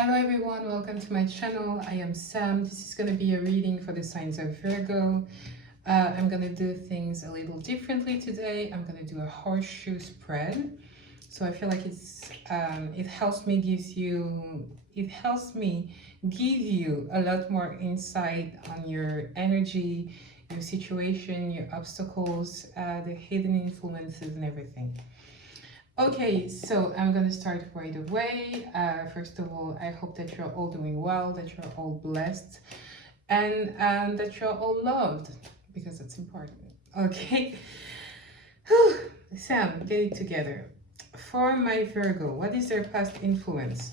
Hello everyone, welcome to my channel. I am Sam. This is going to be a reading for the signs of Virgo. I'm going to do things a little differently today. I'm going to do a horseshoe spread. So I feel like it helps me give you a lot more insight on your energy, your situation, your obstacles, the hidden influences and everything. Okay, so I'm gonna start right away. First of all, I hope that you're all doing well, that you're all blessed, and that you're all loved, because that's important. Okay, Sam, get it together. For my Virgo, what is their past influence?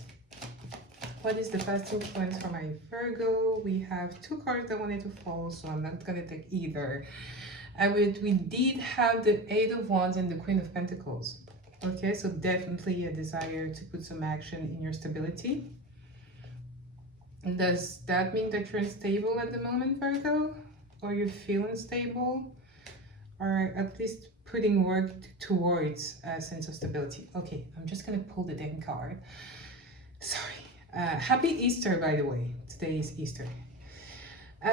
What is the past influence for my Virgo? We have two cards I wanted to fall, so I'm not gonna take either. We did have the Eight of Wands and the Queen of Pentacles. Okay, so definitely a desire to put some action in your stability. Does that mean that you're unstable at the moment, Virgo? Or you feel unstable? Or at least putting work towards a sense of stability? Okay, I'm just gonna pull the deck card. Sorry. Happy Easter, by the way. Today is Easter.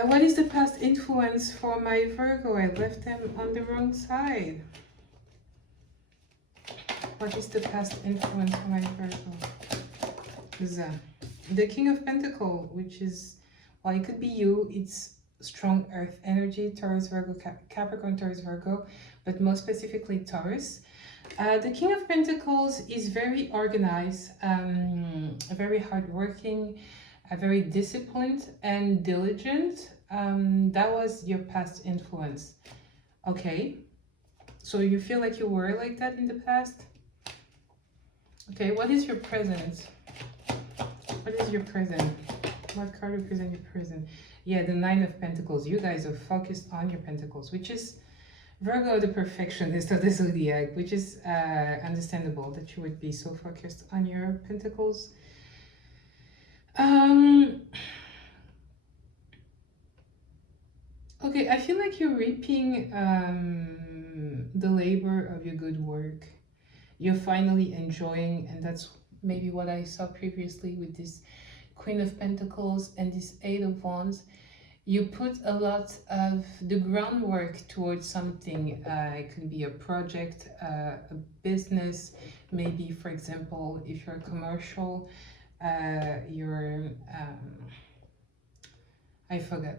What is the past influence for my Virgo? I left them on the wrong side. What is the past influence for my Virgo? The King of Pentacles, which is, well, it could be you. It's strong earth energy, Taurus, Virgo, Capricorn, Taurus, Virgo, but most specifically Taurus. The King of Pentacles is very organized, very hardworking, very disciplined and diligent. That was your past influence. Okay, so you feel like you were like that in the past? Okay, what is your present? What is your present? What card represents your present? Yeah, the Nine of Pentacles. You guys are focused on your pentacles, which is Virgo, the perfectionist of the zodiac, which is understandable that you would be so focused on your pentacles. Okay, I feel like you're reaping the labor of your good work. You're finally enjoying, and that's maybe what I saw previously with this Queen of Pentacles and this Eight of Wands. You put a lot of the groundwork towards something. It could be a project, a business, maybe, for example, if you're commercial, I forgot.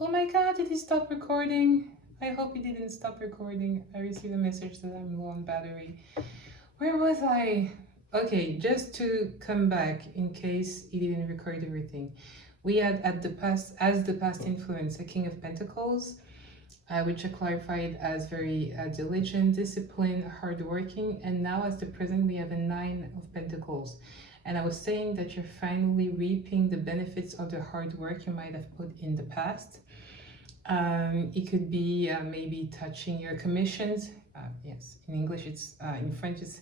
Oh my god, did it stop recording? I hope it didn't stop recording. I received a message that I'm low on battery. Where was I? Okay, just to come back in case it didn't record everything. We had as the past influence, a King of Pentacles, which I clarified as very diligent, disciplined, hardworking, and now as the present we have a Nine of Pentacles. And I was saying that you're finally reaping the benefits of the hard work you might have put in the past. It could be maybe touching your commissions. Yes, in English it's, in French it's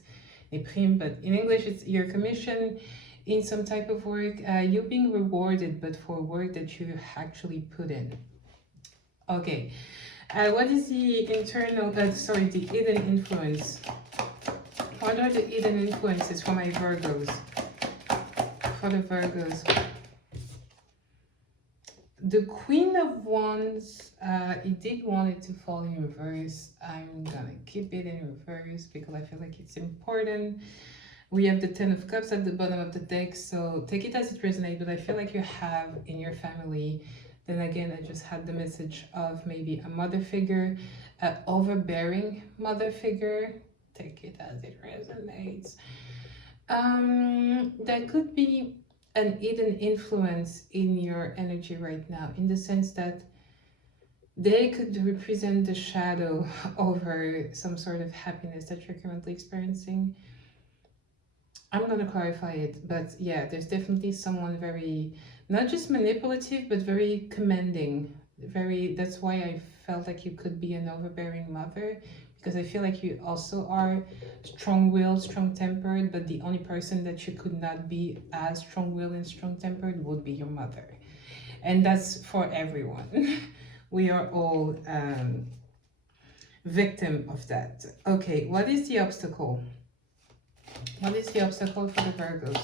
les primes, but in English it's your commission in some type of work. You're being rewarded, but for work that you actually put in. Okay, what is the internal, the hidden influence? What are the hidden influences for my Virgos? For the Virgos. The Queen of Wands, it did want it to fall in reverse. I'm gonna keep it in reverse because I feel like it's important. We have the Ten of Cups at the bottom of the deck, so take it as it resonates, but I feel like you have in your family, then again, I just had the message of maybe a mother figure, an overbearing mother figure. Take it as it resonates. That could be an hidden influence in your energy right now, in the sense that they could represent the shadow over some sort of happiness that you're currently experiencing. I'm going to clarify it, but yeah, there's definitely someone very, not just manipulative, but very commanding. That's why I felt like you could be an overbearing mother, because I feel like you also are strong-willed, strong-tempered, but the only person that you could not be as strong-willed and strong-tempered would be your mother. And that's for everyone. We are all victim of that. Okay, what is the obstacle? What is the obstacle for the Virgos?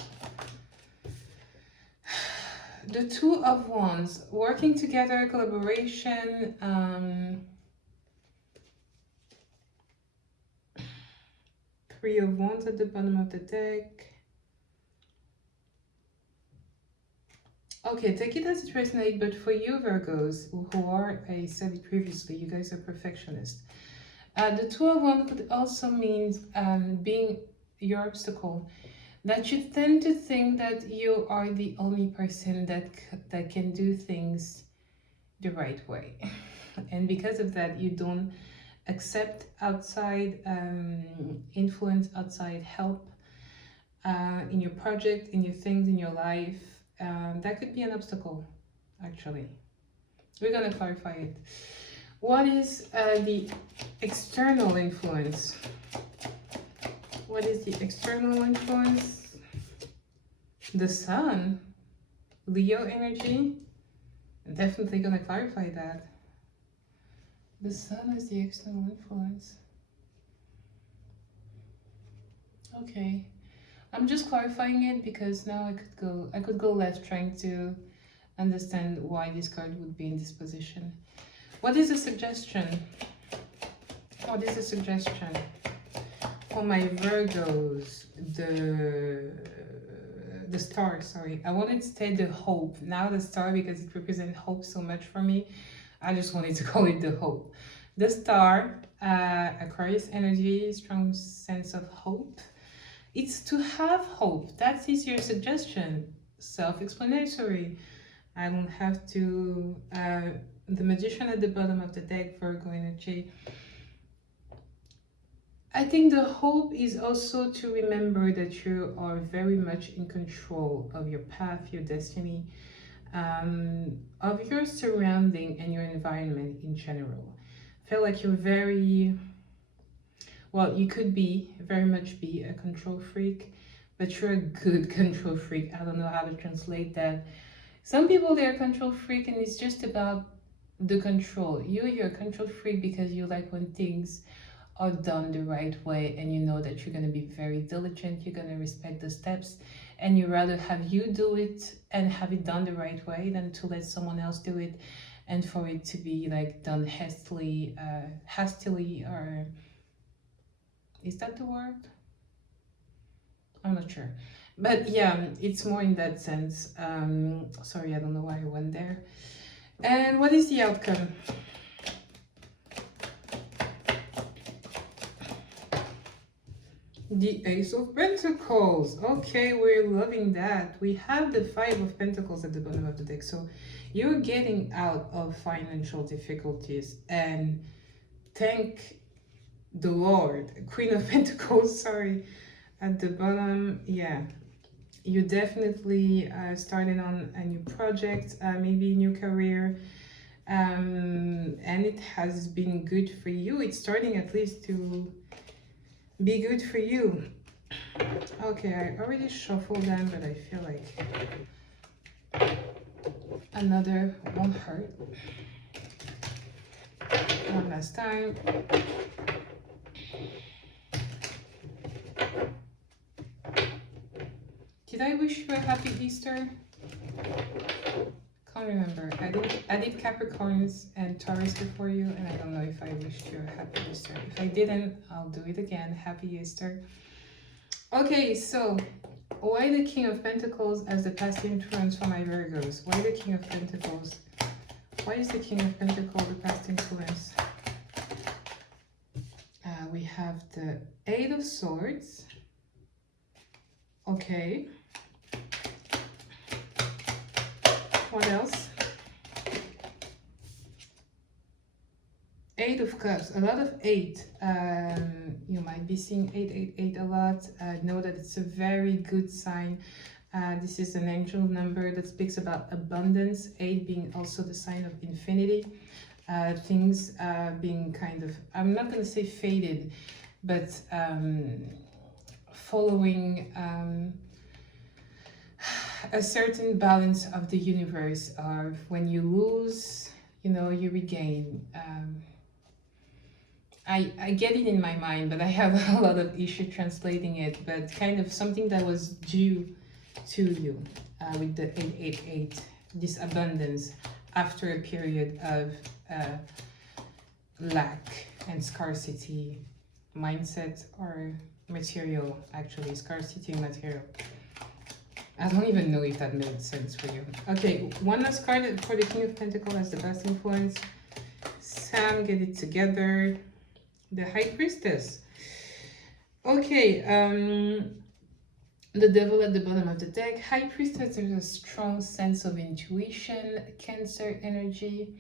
The Two of Wands, working together, collaboration, Three of Wands at the bottom of the deck. Okay, take it as it resonates, but for you Virgos, who are, I said it previously, you guys are perfectionists. The Two of Wands could also mean being your obstacle. That you tend to think that you are the only person that can do things the right way. And because of that, you don't accept outside influence, outside help in your project, in your things, in your life. That could be an obstacle, actually. We're going to clarify it. What is the external influence? What is the external influence? The Sun, Leo energy. Definitely going to clarify that. The Sun is the external influence. Okay, I'm just clarifying it because now I could go left trying to understand why this card would be in this position. What is the suggestion? What is the suggestion for my Virgos? The star, sorry. I wanted to say the hope. Now the star because it represents hope so much for me. I just wanted to call it the hope. The star, Aquarius energy, strong sense of hope. It's to have hope. That is your suggestion. Self-explanatory. I don't have to... the Magician at the bottom of the deck, Virgo energy. I think the hope is also to remember that you are very much in control of your path, your destiny, of your surrounding and your environment in general. I feel like you're very, well, you could be, very much be a control freak, but you're a good control freak. I don't know how to translate that. Some people, they're a control freak and it's just about the control. You're a control freak because you like when things are done the right way and you know that you're going to be very diligent, you're going to respect the steps, and you rather have you do it and have it done the right way than to let someone else do it and for it to be like done hastily, or is that the word? I'm not sure, but yeah, it's more in that sense. Sorry, I don't know why I went there. And what is the outcome? The Ace of Pentacles. Okay, we're loving that. We have the Five of Pentacles at the bottom of the deck. So you're getting out of financial difficulties and thank the Lord. Queen of Pentacles, sorry, at the bottom. Yeah, you definitely started on a new project, maybe a new career. And it has been good for you. It's starting at least to be good for you. Okay, I already shuffled them, but I feel like another won't hurt. One last time. Did I wish you a happy Easter? Can't remember. I did Capricorns and Taurus before you, and I don't know if I wished you a happy Easter. If I didn't, I'll do it again. Happy Easter. Okay, so why the King of Pentacles as the past influence for my Virgos? Why the King of Pentacles? Why is the King of Pentacles the past influence? We have the Eight of Swords. Okay. What else? Eight of Cups, a lot of eight. You might be seeing 888 a lot. Know that it's a very good sign. This is an angel number that speaks about abundance. 8 being also the sign of infinity. Things being kind of, I'm not going to say faded, but following a certain balance of the universe. When you lose, you know, you regain. I get it in my mind, but I have a lot of issue translating it. But kind of something that was due to you with the 888, this abundance after a period of lack and scarcity mindset, or material, actually, scarcity material. I don't even know if that made sense for you. Okay, one last card for the King of Pentacles as the best influence. Sam, get it together. The High Priestess. Okay, the Devil at the bottom of the deck. High Priestess, there's a strong sense of intuition, Cancer energy.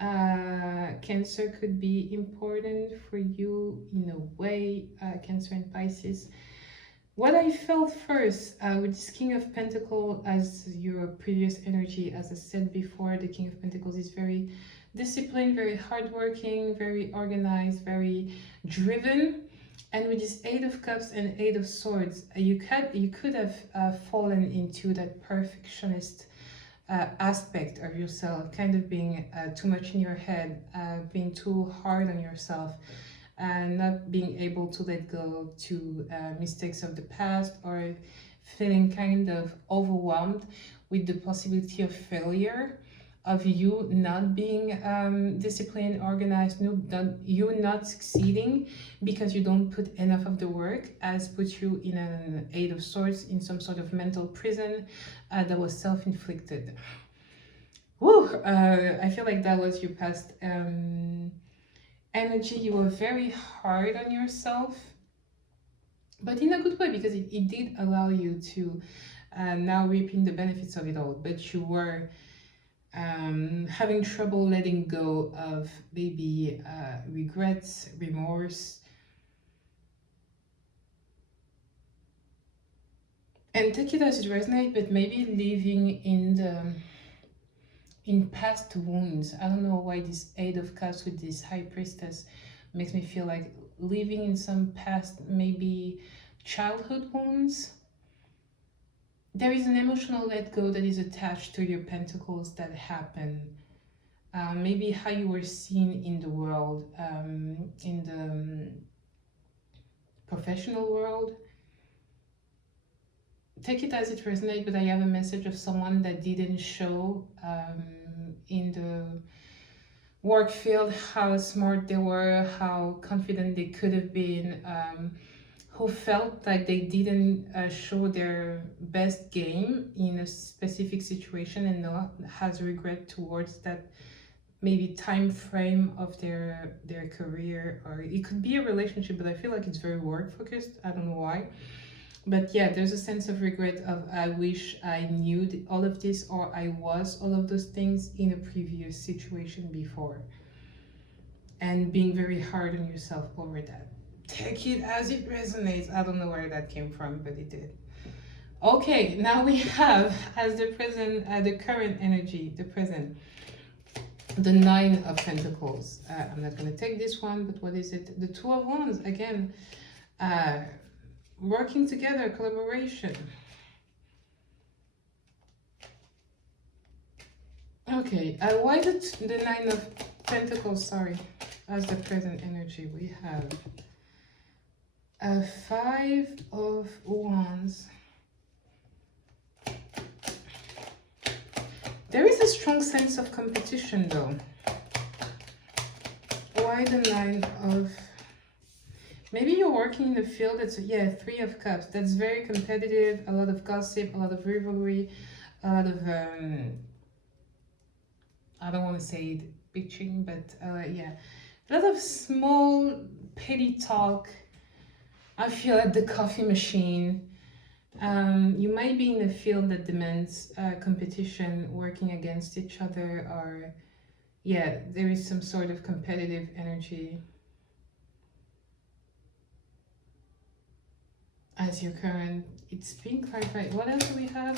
Cancer could be important for you in a way, Cancer and Pisces. What I felt first with this King of Pentacles as your previous energy, as I said before, the King of Pentacles is very disciplined, very hardworking, very organized, very driven. And with this Eight of Cups and Eight of Swords, you could have fallen into that perfectionist aspect of yourself, kind of being too much in your head, being too hard on yourself, and not being able to let go to mistakes of the past, or feeling kind of overwhelmed with the possibility of failure, of you not being disciplined, organized, you not succeeding because you don't put enough of the work, has put you in an Eight of Swords, in some sort of mental prison that was self-inflicted. I feel like that was your past energy. You were very hard on yourself, but in a good way, because it did allow you to now reaping the benefits of it all. But you were having trouble letting go of maybe regrets, remorse, and take it as it resonates, but maybe living in past wounds. I don't know why this Eight of Cups with this High Priestess makes me feel like living in some past, maybe childhood wounds. There is an emotional let go that is attached to your pentacles that happen. Maybe how you were seen in the world, in the professional world. Take it as it resonates, but I have a message of someone that didn't show in the work field how smart they were, how confident they could have been, who felt like they didn't show their best game in a specific situation, and now has regret towards that maybe time frame of their career, or it could be a relationship, but I feel like it's very work focused. I don't know why. But yeah, there's a sense of regret of I wish I knew all of this, or I was all of those things in a previous situation before, and being very hard on yourself over that. Take it as it resonates. I don't know where that came from, but it did. Okay, now we have as the present, the current energy, the present, the Nine of Pentacles. I'm not going to take this one, but what is it? The Two of Wands again. Working together, collaboration. Okay, why the Nine of Pentacles, sorry, as the present energy? We have a Five of Wands. There is a strong sense of competition though. Why the Nine of... Maybe you're working in a field that's, yeah, Three of Cups. That's very competitive, a lot of gossip, a lot of rivalry, a lot of, I don't want to say it, bitching, but yeah. A lot of small, petty talk. I feel at the coffee machine. You might be in a field that demands competition, working against each other, or, yeah, there is some sort of competitive energy. As your current, it's being clarified. What else do we have?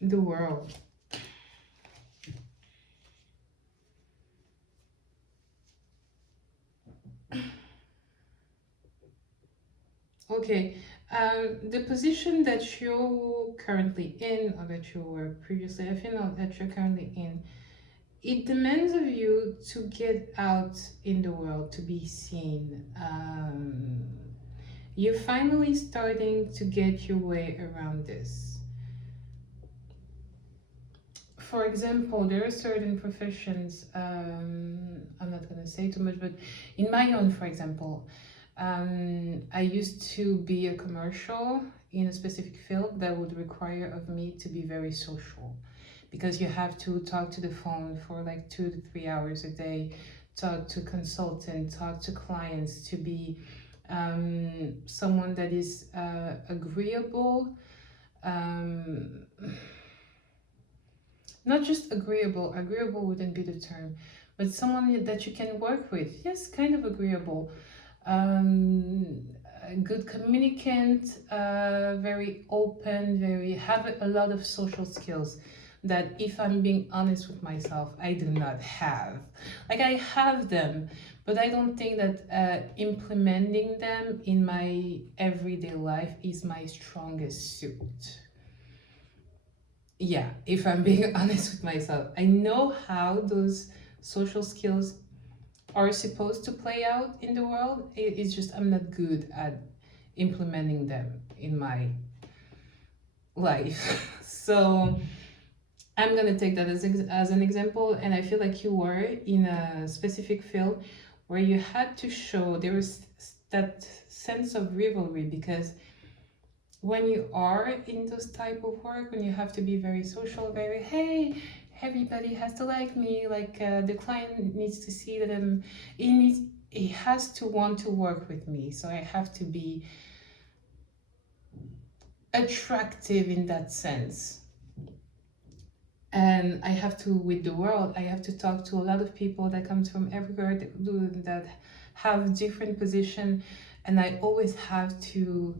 The World. Okay, The position that you're currently in, or that you were previously, I feel now that you're currently in, it demands of you to get out in the world, to be seen. You're finally starting to get your way around this. For example, there are certain professions, I'm not going to say too much, but in my own, for example, I used to be a commercial in a specific field that would require of me to be very social, because you have to talk to the phone for like 2 to 3 hours a day, talk to consultants, talk to clients, to be someone that is agreeable, um, not just agreeable wouldn't be the term, but someone that you can work with. Yes, kind of agreeable, um, a good communicant, very open, very have a lot of social skills that, if I'm being honest with myself, I do not have. Like, I have them, but I don't think that implementing them in my everyday life is my strongest suit. Yeah, if I'm being honest with myself, I know how those social skills are supposed to play out in the world. It's just I'm not good at implementing them in my life. So I'm gonna take that as an example, and I feel like you were in a specific field where you had to show there was that sense of rivalry, because when you are in this type of work, when you have to be very social, very, hey, everybody has to like me, like the client needs to see that he has to want to work with me, so I have to be attractive in that sense. And I have to, with the world, I have to talk to a lot of people that comes from everywhere, that have different position, and I always have to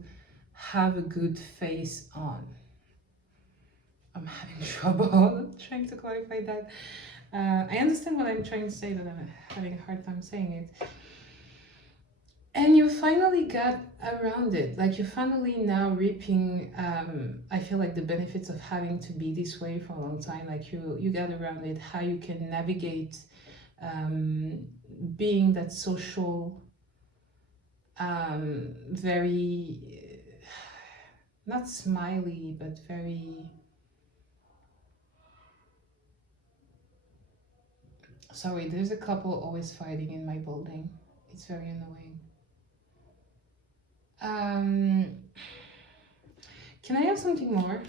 have a good face on. I'm having trouble trying to clarify that. I understand what I'm trying to say, but I'm having a hard time saying it. And you finally got around it. Like, you're finally now reaping, I feel like, the benefits of having to be this way for a long time. Like, you got around it, how you can navigate being that social, very, not smiley, but very, sorry, there's a couple always fighting in my building. It's very annoying. Um, can I have something more?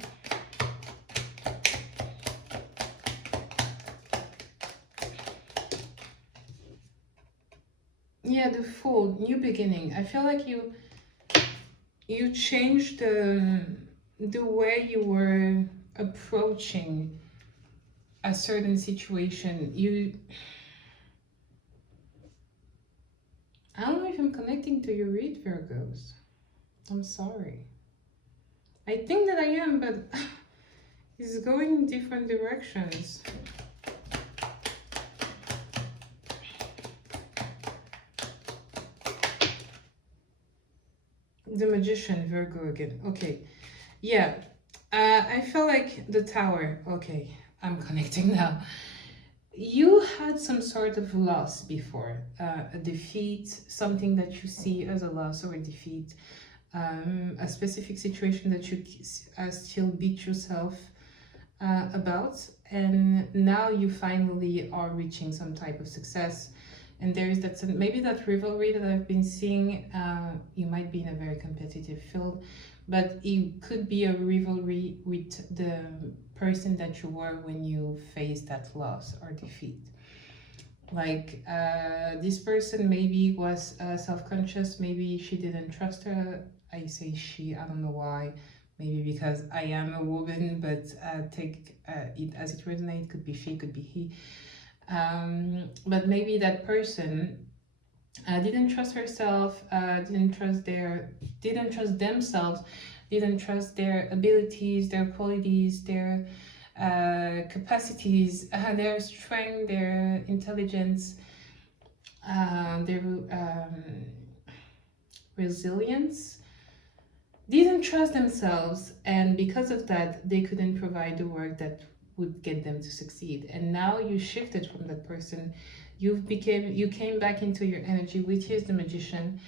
Yeah, the Fool, new beginning. I feel like you changed the way you were approaching a certain situation. I don't know if I'm connecting to your read, Virgos. I'm sorry. I think that I am, but it's going in different directions. The Magician, Virgo again. Okay. Yeah. I feel like the Tower. Okay. I'm connecting now. You had some sort of loss before, a defeat, something that you see as a loss or a defeat, a specific situation that you still beat yourself about, and now you finally are reaching some type of success. And there is that, maybe that rivalry that I've been seeing. You might be in a very competitive field, but it could be a rivalry with the person that you were when you faced that loss or defeat. Like, this person maybe was self-conscious, maybe she didn't trust her. I say she, I don't know why, maybe because I am a woman, but take it as it resonates. Could be she, could be he. But maybe that person didn't trust herself, didn't trust themselves, didn't trust their abilities, their qualities, their capacities, their strength, their intelligence, their resilience. didn't trust themselves, and because of that they couldn't provide the work that would get them to succeed. And now you shifted from that person, you came back into your energy, which is the magician.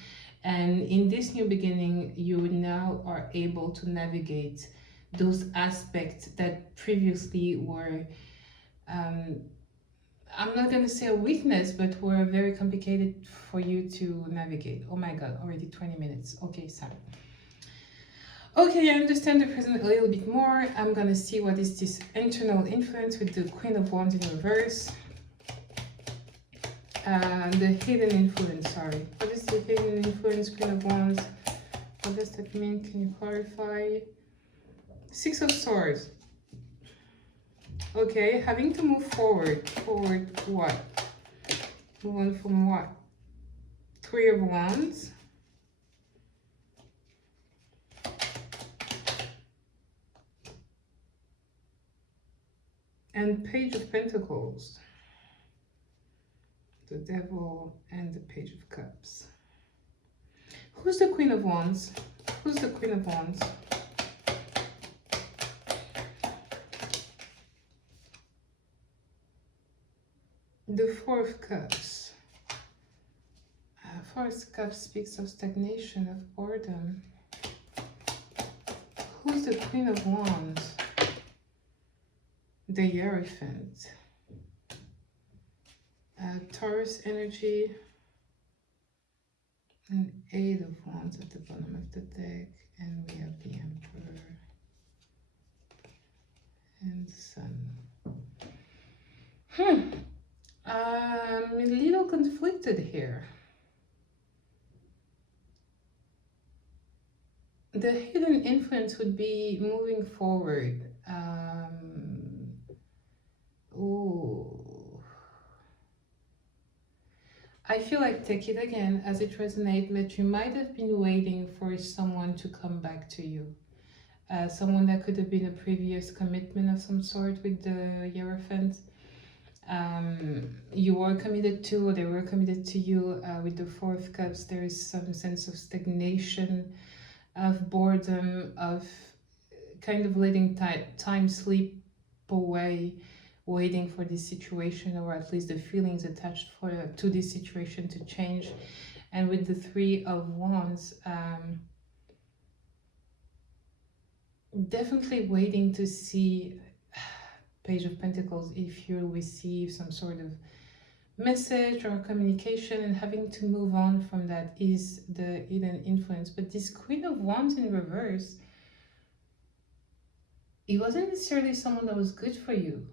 And in this new beginning you now are able to navigate those aspects that previously were, um, I'm not going to say a weakness, but were very complicated for you to navigate. Oh my god, already 20 minutes. Okay, Sam. Okay, I understand the present a little bit more. I'm gonna see what is this internal influence with the Queen of Wands in reverse. The hidden influence, sorry. What is the hidden influence, Queen of Wands? What does that mean? Can you clarify? Six of Swords. Okay, having to move forward. Forward what? Move on from what? Three of Wands. And Page of Pentacles. The Devil and the Page of Cups. Who's the Queen of Wands? Who's the Queen of Wands? The Four of Cups. Four of Cups speaks of stagnation, of boredom. Who's the Queen of Wands? The Hierophant. Taurus energy. An Eight of Wands at the bottom of the deck. And we have the Emperor. And the Sun. I'm a little conflicted here. The hidden influence would be moving forward. Ooh. I feel like take it again as it resonates, but you might have been waiting for someone to come back to you. Someone that could have been a previous commitment of some sort with the Hierophant. You were committed to, or they were committed to you. With the Four of Cups, there is some sense of stagnation, of boredom, of kind of letting time slip away, waiting for this situation, or at least the feelings attached to this situation to change. And with the Three of Wands, definitely waiting to see Page of Pentacles, if you'll receive some sort of message or communication, and having to move on from that is the hidden influence. But this Queen of Wands in reverse, it wasn't necessarily someone that was good for you,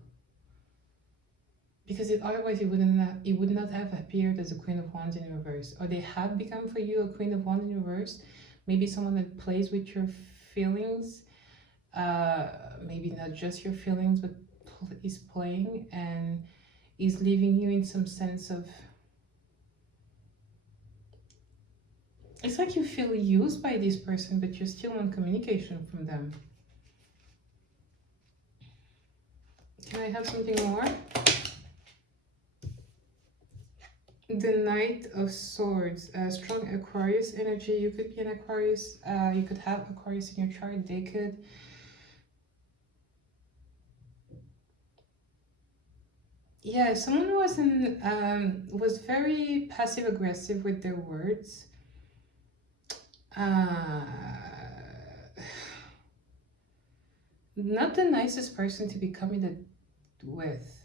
because otherwise it would not have appeared as a Queen of Wands in reverse. Or they have become for you a Queen of Wands in reverse. Maybe someone that plays with your feelings, maybe not just your feelings, but is playing and is leaving you in some sense of, it's like you feel used by this person, but you're still on communication from them. Can I have something more? The Knight of Swords, strong Aquarius energy. You could be an Aquarius, you could have Aquarius in your chart. They could. Yeah, someone who was very passive aggressive with their words. Not the nicest person to be committed with.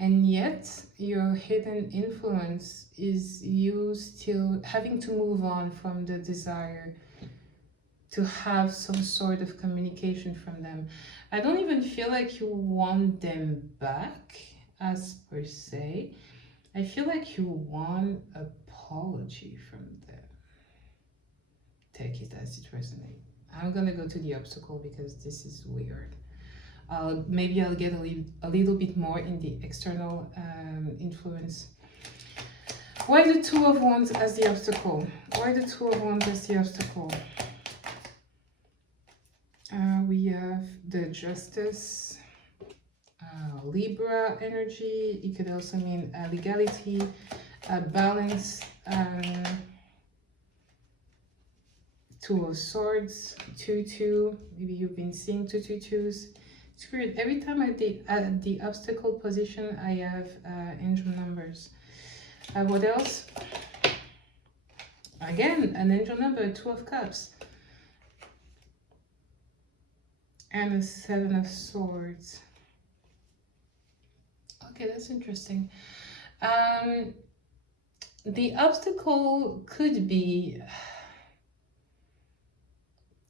And yet your hidden influence is you still having to move on from the desire to have some sort of communication from them. I don't even feel like you want them back as per se. I feel like you want apology from them. Take it as it resonates. I'm gonna go to the obstacle because this is weird. Maybe I'll get a little bit more in the external influence. Why the Two of Wands as the obstacle? Why the Two of Wands as the obstacle? We have the Justice, Libra energy. It could also mean legality, balance, Two of Swords, 2-2. Maybe you've been seeing 2-2-2s. It's weird. Every time I did the obstacle position, I have angel numbers. What else? Again, an angel number, 2 of Cups. And a 7 of Swords. Okay, that's interesting. The obstacle could be,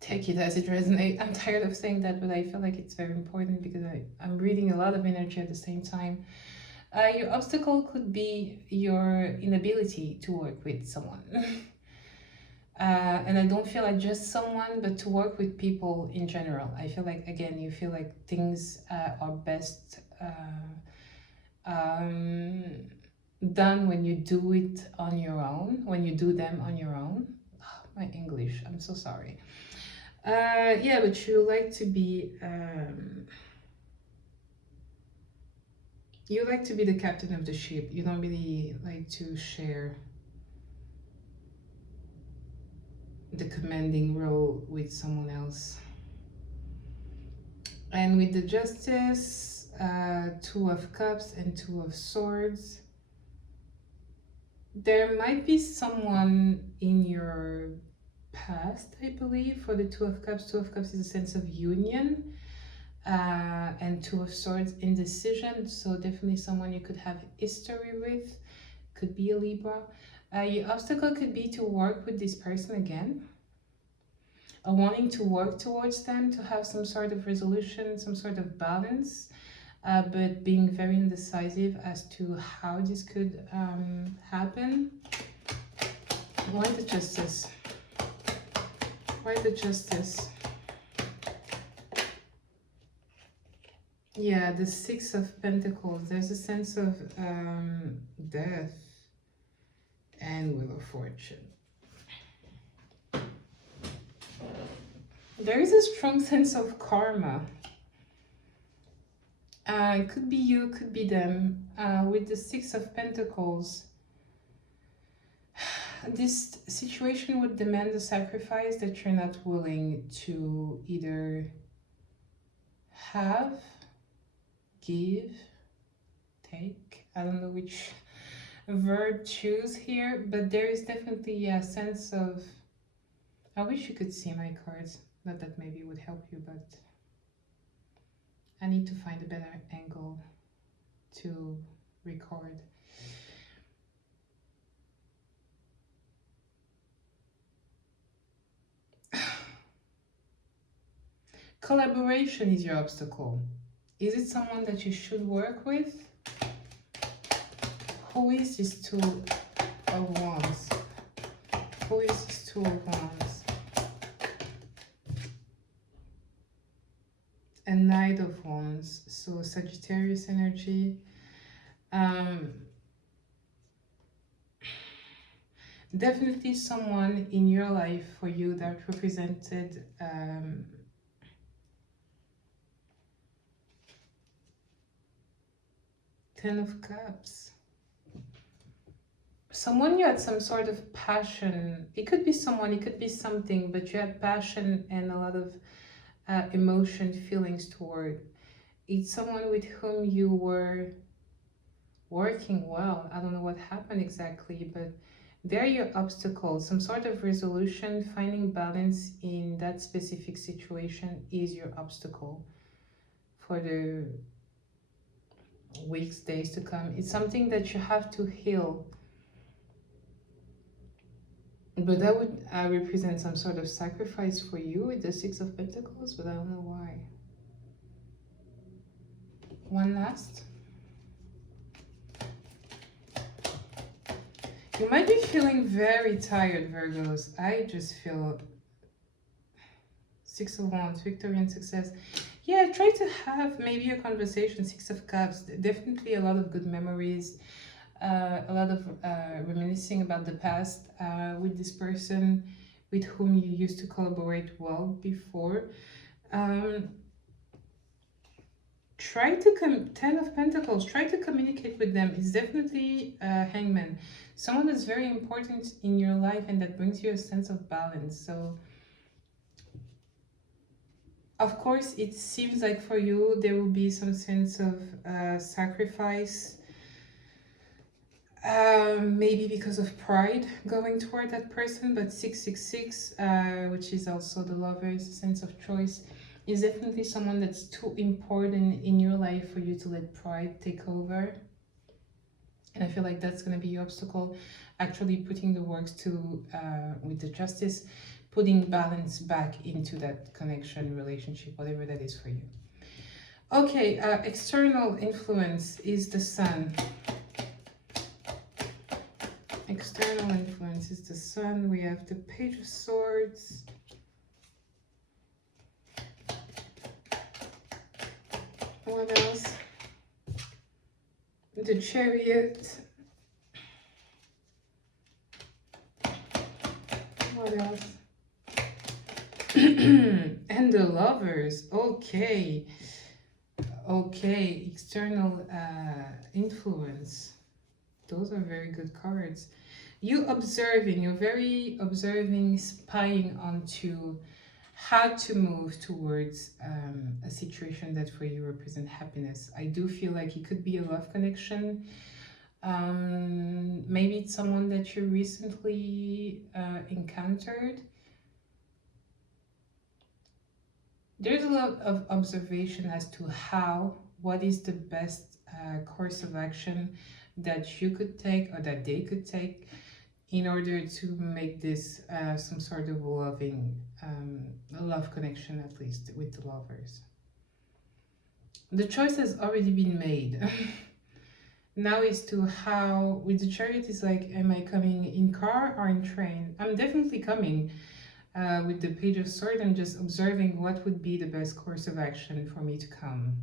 take it as it resonates. I'm tired of saying that, but I feel like it's very important because I'm reading a lot of energy at the same time. Your obstacle could be your inability to work with someone. And I don't feel like just someone, but to work with people in general. I feel like, again, you feel like things are best done when you do it on your own, when you do them on your own. Oh, my English, I'm so sorry. Yeah, but you like to be you like to be the captain of the ship. You don't really like to share the commanding role with someone else. And with the Justice, 2 of Cups and 2 of Swords, there might be someone in your past, I believe, for the 2 of Cups. 2 of Cups is a sense of union, and 2 of Swords, indecision. So definitely someone you could have history with, could be a Libra. Your obstacle could be to work with this person again, or wanting to work towards them, to have some sort of resolution, some sort of balance, but being very indecisive as to how this could happen. Why the Justice? Why the Justice? Yeah, the 6 of Pentacles. There's a sense of death and Wheel of Fortune. There is a strong sense of karma. It could be you, could be them. With the 6 of Pentacles, this situation would demand a sacrifice that you're not willing to either have, give, take. I don't know which verb choose here, but there is definitely a sense of, I wish you could see my cards. Not that maybe it would help you, but I need to find a better angle to record. Collaboration is your obstacle. Is it someone that you should work with? Who is this 2 of Wands? Who is this 2 of Wands? And Knight of Wands. So Sagittarius energy. Definitely someone in your life for you that represented Ten of Cups. Someone you had some sort of passion. It could be someone, it could be something, but you had passion and a lot of emotion, feelings toward. It's someone with whom you were working well. I don't know what happened exactly, but they're your obstacles. Some sort of resolution, finding balance in that specific situation is your obstacle for the weeks, days to come. It's something that you have to heal. But that would represent some sort of sacrifice for you with the 6 of Pentacles, but I don't know why. One last. You might be feeling very tired, Virgos. I just feel 6 of Wands, victory and success. Yeah, try to have maybe a conversation. 6 of Cups, definitely a lot of good memories. A lot of reminiscing about the past with this person with whom you used to collaborate well before. Try to 10 of Pentacles, try to communicate with them. It's definitely Hangman, someone that's very important in your life and that brings you a sense of balance. So Of course, it seems like for you there will be some sense of sacrifice, maybe because of pride going toward that person. But 666, which is also the lover's sense of choice, is definitely someone that's too important in your life for you to let pride take over. And I feel like that's going to be your obstacle, actually putting the works to, with the justice, putting balance back into that connection, relationship, whatever that is for you. Okay, external influence is the sun. External influence is the sun. We have the Page of Swords. What else? The Chariot. What else? And the Lovers. Okay. Okay, external influence. Those are very good cards. You observing, you're very observing, spying onto how to move towards a situation that for you represent happiness. I do feel like it could be a love connection. Maybe it's someone that you recently encountered. There's a lot of observation as to what is the best course of action that you could take or that they could take in order to make this some sort of loving, a love connection, at least with the lovers. The choice has already been made. Now is to how, with the Chariot is like, am I coming in car or in train? I'm definitely coming. With the Page of Swords, I'm just observing what would be the best course of action for me to come.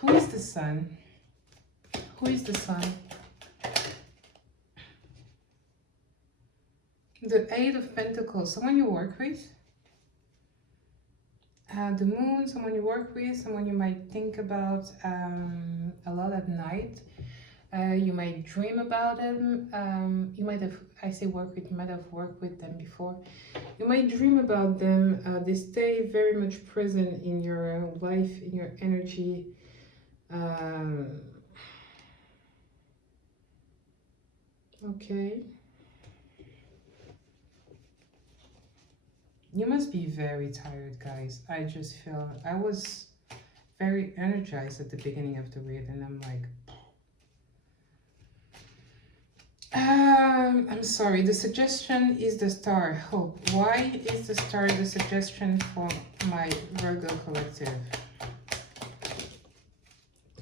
Who is the Sun? Who is the Sun? The Eight of Pentacles, someone you work with. The Moon, someone you work with, someone you might think about a lot at night. You might dream about them. You might have, I say work with, you might have worked with them before. You might dream about them. They stay very much present in your life, in your energy. Okay. You must be very tired, guys. I just feel, I was very energized at the beginning of the read, and I'm like, I'm sorry, the suggestion is the Star, Hope. Why is the Star the suggestion for my Virgo collective?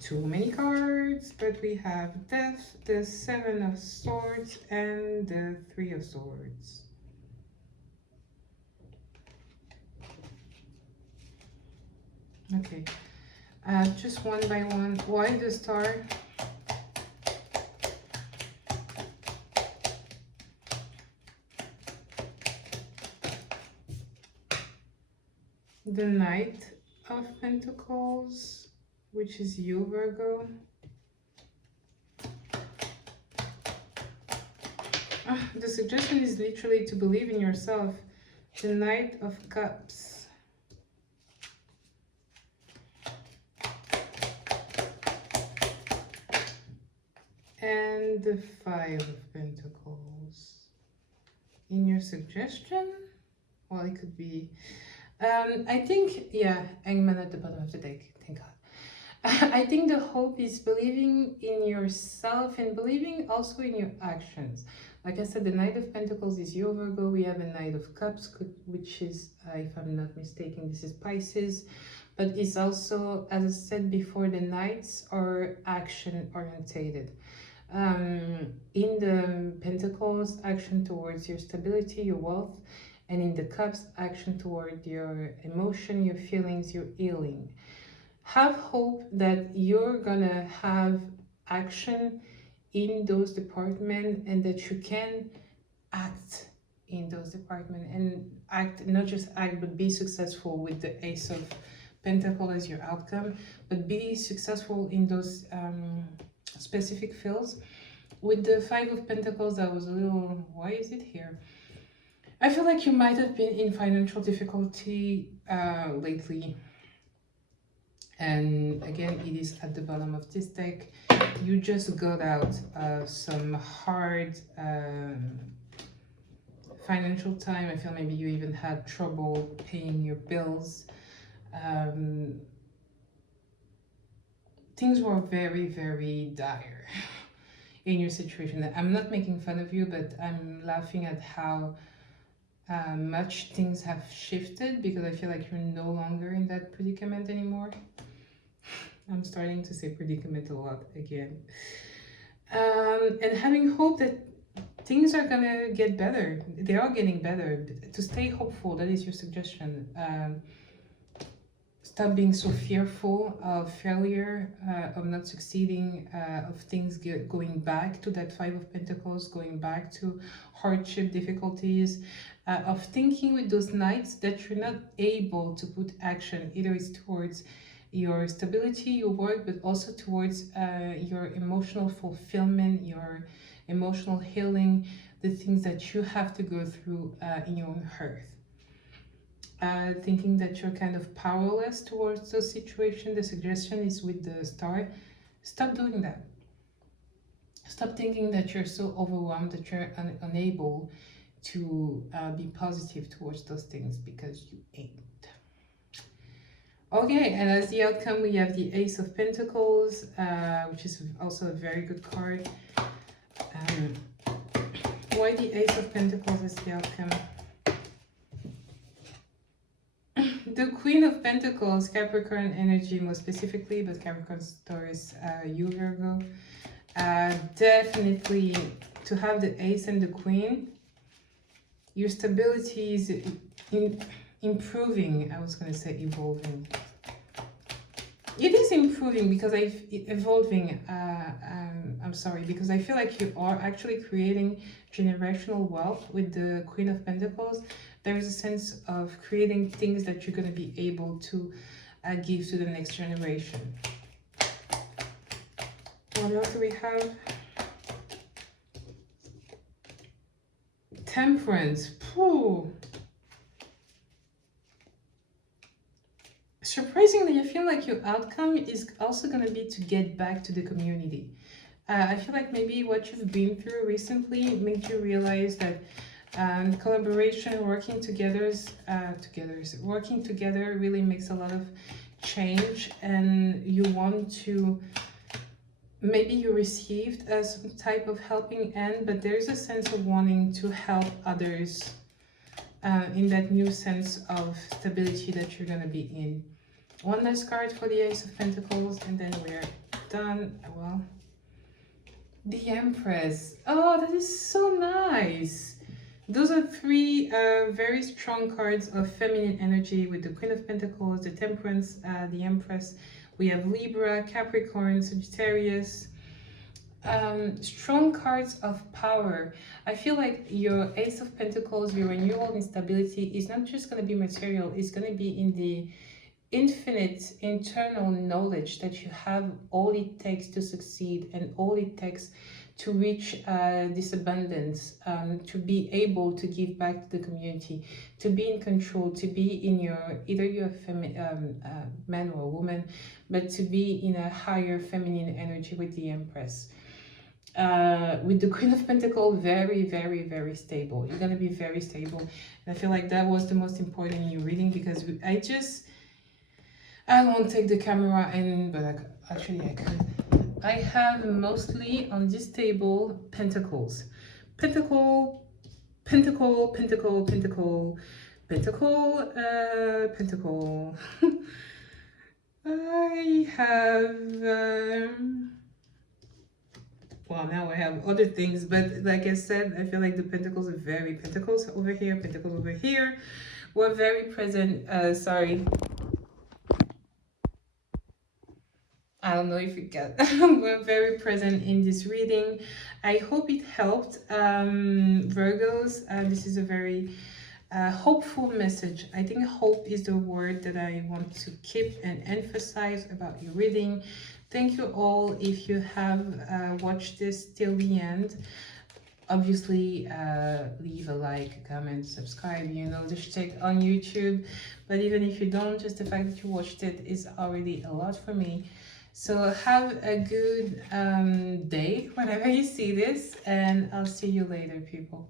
Too many cards, but we have Death, the Seven of Swords, and the Three of Swords. Okay, just one by one. Why the Star? The Knight of Pentacles, which is you, Virgo. The suggestion is literally to believe in yourself. The Knight of Cups. And the Five of Pentacles. In your suggestion? Well, it could be... I think, yeah, Hangman at the bottom of the deck, thank God. I think the hope is believing in yourself and believing also in your actions. Like I said, the Knight of Pentacles is your Virgo. We have a Knight of Cups, which is, if I'm not mistaken, this is Pisces. But it's also, as I said before, the Knights are action-orientated. In the Pentacles, action towards your stability, your wealth. And in the Cups, action toward your emotion, your feelings, your healing. Have hope that you're gonna have action in those departments and that you can act in those departments and act, not just act, but be successful with the Ace of Pentacles as your outcome, but be successful in those specific fields. With the Five of Pentacles, I was a little, why is it here? I feel like you might have been in financial difficulty lately. And again, it is at the bottom of this deck. You just got out of some hard financial time. I feel maybe you even had trouble paying your bills. Um, Things were very, very dire in your situation. I'm not making fun of you, but I'm laughing at how much things have shifted, because I feel like you're no longer in that predicament anymore. I'm starting to say predicament a lot again. And having hope that things are gonna get better. They are getting better. To stay hopeful, that is your suggestion. Stop being so fearful of failure, of not succeeding, of things going back to that Five of Pentacles, going back to hardship, difficulties, of thinking with those nights that you're not able to put action. Either it's towards your stability, your work, but also towards your emotional fulfillment, your emotional healing, the things that you have to go through in your own hearth. Thinking that you're kind of powerless towards those situations. The suggestion is with the star, stop doing that. Stop thinking that you're so overwhelmed that you're unable to be positive towards those things, because you ain't. Okay, and as the outcome, we have the Ace of Pentacles, which is also a very good card. Why the Ace of Pentacles is the outcome? The Queen of Pentacles, Capricorn energy more specifically, but Capricorn, Taurus, you Virgo. Definitely to have the Ace and the Queen, your stability is improving. I was going to say evolving. It is improving because evolving. I'm sorry, because I feel like you are actually creating generational wealth with the Queen of Pentacles. There is a sense of creating things that you're going to be able to give to the next generation. What else do we have? Temperance. Phew. Surprisingly, I feel like your outcome is also going to be to get back to the community. I feel like maybe what you've been through recently made you realize that collaboration, working together really makes a lot of change, and you want to, maybe you received some type of helping hand, but there's a sense of wanting to help others in that new sense of stability that you're going to be in. One last card for the Ace of Pentacles, and then we're done. Well, the Empress. Oh, that is so nice. Those are three very strong cards of feminine energy, with the Queen of Pentacles, the Temperance, the Empress. We have Libra, Capricorn, Sagittarius. Strong cards of power. I feel like your Ace of Pentacles, your renewal and stability is not just going to be material, it's going to be in the infinite internal knowledge that you have all it takes to succeed and all it takes to reach this abundance, to be able to give back to the community, to be in control, to be in your, either you're a man or a woman, but to be in a higher feminine energy with the Empress. With the Queen of Pentacles, very, very, very stable. You're going to be very stable. And I feel like that was the most important in your reading, because I won't take the camera in, but actually I could. I have mostly on this table pentacles. Pentacle, pentacle, pentacle, pentacle, pentacle, pentacle. I have... well, now I have other things, but like I said, I feel like the pentacles are very... pentacles over here, pentacles over here. We're very present. Sorry. I don't know if you get we're very present in this reading. I hope it helped, Virgos. This is a very hopeful message. I think hope is the word that I want to keep and emphasize about your reading. Thank you all if you have watched this till the end. obviously leave a like, comment, subscribe, you know the shtick on YouTube. But even if you don't, just the fact that you watched it is already a lot for me. So have a good day whenever you see this, and I'll see you later, people.